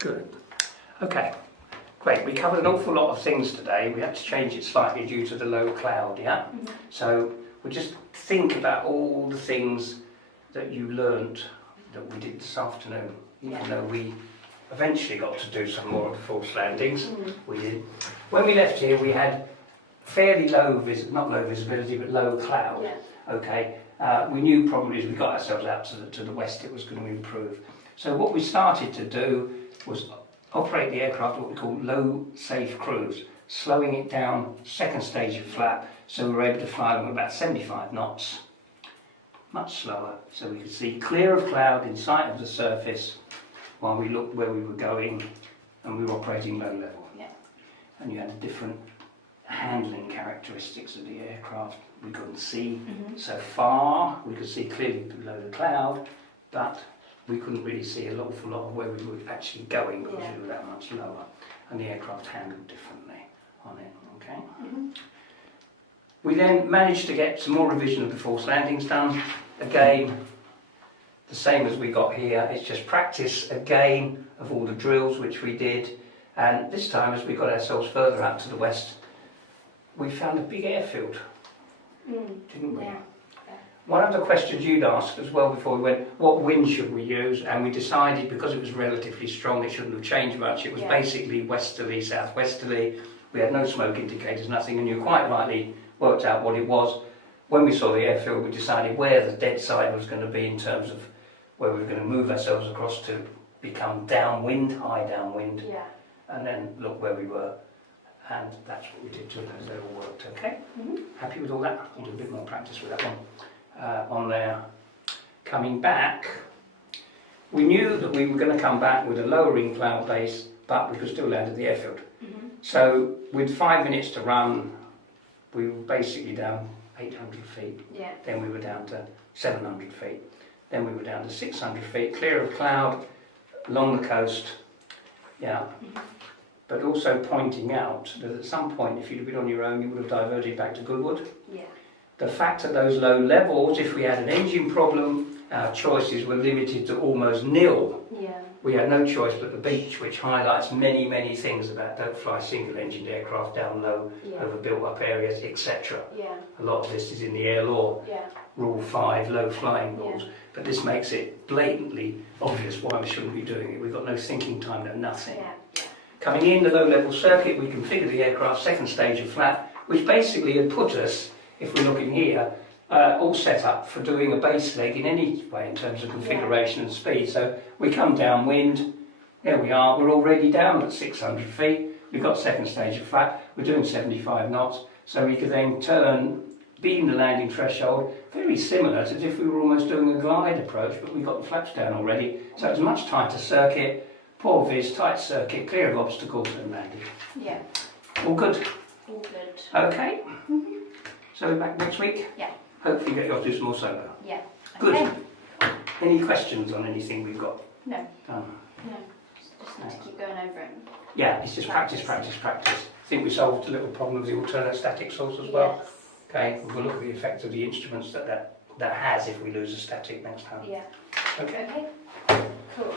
Good. Okay, great. We covered an awful lot of things today. We had to change it slightly due to the low cloud, yeah? Mm-hmm. So we'll just think about all the things that you learnt that we did this afternoon, even though we eventually got to do some more of the false landings. We did. When we left here, we had fairly not low visibility, but low cloud. Yeah. Okay. We knew probably as we got ourselves out to the west, it was going to improve. So what we started to do was operate the aircraft at what we call low safe cruise, slowing it down, second stage of flap, so we were able to fly them about 75 knots, much slower, so we could see clear of cloud in sight of the surface while we looked where we were going, and we were operating low level. Yeah. And you had different handling characteristics of the aircraft. We couldn't see so far, we could see clearly below the cloud, but we couldn't really see an awful lot of where we were actually going because we were that much lower, and the aircraft handled differently on it. Okay. We then managed to get some more revision of the false landings done. Again, the same as we got here, it's just practice again of all the drills which we did, and this time as we got ourselves further out to the west, we found a big airfield, didn't we? Yeah. One of the questions you'd asked as well before we went, what wind should we use? And we decided, because it was relatively strong, it shouldn't have changed much. It was basically westerly, southwesterly. We had no smoke indicators, nothing, and you quite rightly worked out what it was. When we saw the airfield, we decided where the dead side was going to be in terms of where we were going to move ourselves across to become downwind, high downwind, and then look where we were. And that's what we did to those. They all worked okay. Happy with all that? I'll do a bit more practice with that one. On there. Coming back, we knew that we were going to come back with a lowering cloud base, but we could still land at the airfield. So with 5 minutes to run, we were basically down 800 feet. Yeah. Then we were down to 700 feet. Then we were down to 600 feet, clear of cloud, along the coast. Yeah. But also pointing out that at some point, if you'd been on your own, you would have diverted back to Goodwood. Yeah. The fact at those low levels, if we had an engine problem, our choices were limited to almost nil. Yeah. We had no choice but the beach, which highlights many, many things about don't fly single-engined aircraft down low, over built-up areas, etc. Yeah. A lot of this is in the air law, Rule 5, low flying rules. But this makes it blatantly obvious why we shouldn't be doing it. We've got no thinking time, no nothing. Yeah. Coming in the low-level circuit, we configure the aircraft second stage of flap, which basically had put us, if we're looking here, all set up for doing a base leg in any way in terms of configuration and speed. So we come downwind, there we are, we're already down at 600 feet, we've got second stage of flap, we're doing 75 knots, so we could then turn, beam the landing threshold, very similar to as if we were almost doing a glide approach, but we got the flaps down already, so it's a much tighter circuit, poor viz, tight circuit, clear of obstacles and landed. Yeah. All good? All good. Okay. So we're back next week? Yeah. Hopefully get you off to do some more solo. Yeah. Okay. Good. Any questions on anything we've got? No. Done? No. Just need to keep going over it. Yeah, it's just practice. I think we solved a little problem with the alternate static source as well. Yes. Okay, we'll look at the effect of the instruments that has if we lose a static next time. Yeah. Okay. Okay. Cool.